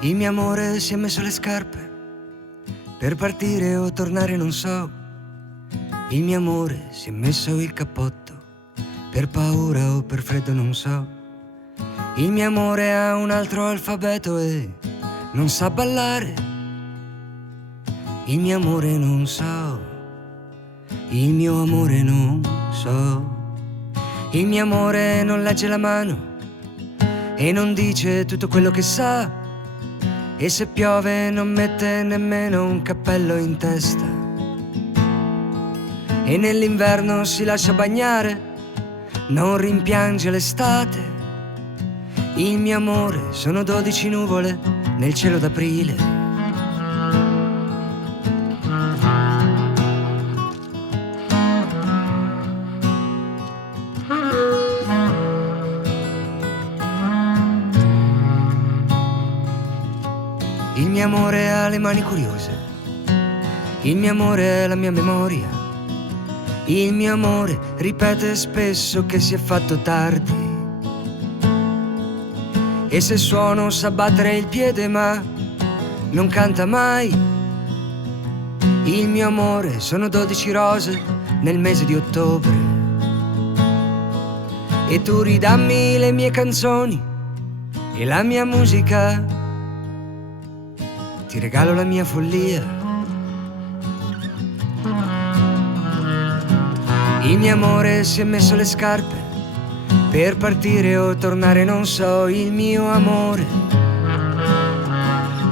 Il mio amore si è messo le scarpe per partire o tornare non so. Il mio amore si è messo il cappotto per paura o per freddo non so. Il mio amore ha un altro alfabeto e non sa ballare. Il mio amore non so. Il mio amore non so. Il mio amore non legge la mano e non dice tutto quello che sa. E se piove non mette nemmeno un cappello in testa. E nell'inverno si lascia bagnare, non rimpiange l'estate. Il mio amore sono 12 nuvole nel cielo d'aprile. Il mio amore ha le mani curiose, il mio amore è la mia memoria. Il mio amore ripete spesso che si è fatto tardi. E se suono sa battere il piede ma non canta mai. Il mio amore sono 12 rose nel mese di ottobre. E tu ridammi le mie canzoni e la mia musica. Ti regalo la mia follia. Il mio amore si è messo le scarpe per partire o tornare non so. Il mio amore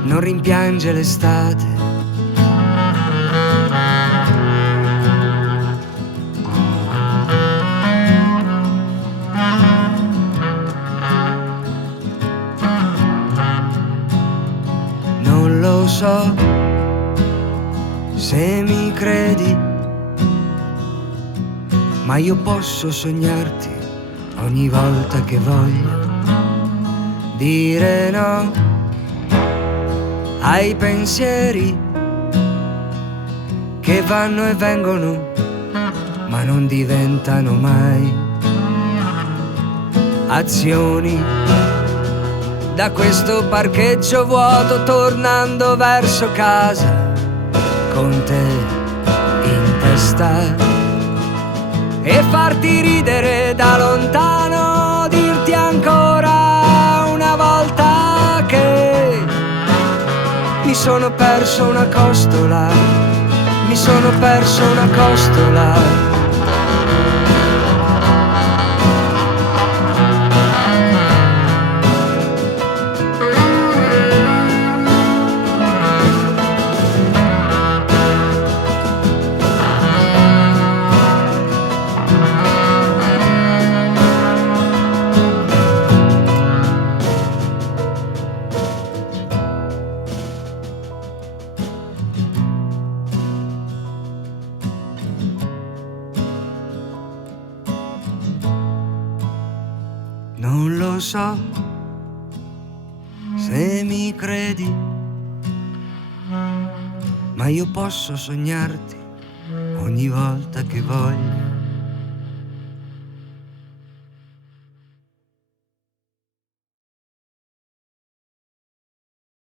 non rimpiange l'estate. Non lo so se mi credi, ma io posso sognarti ogni volta che voglio dire no ai pensieri che vanno e vengono ma non diventano mai azioni. Da questo parcheggio vuoto tornando verso casa con te in testa e farti ridere da lontano, dirti ancora una volta che mi sono perso una costola, mi sono perso una costola. Non lo so se mi credi, ma io posso sognarti ogni volta che voglio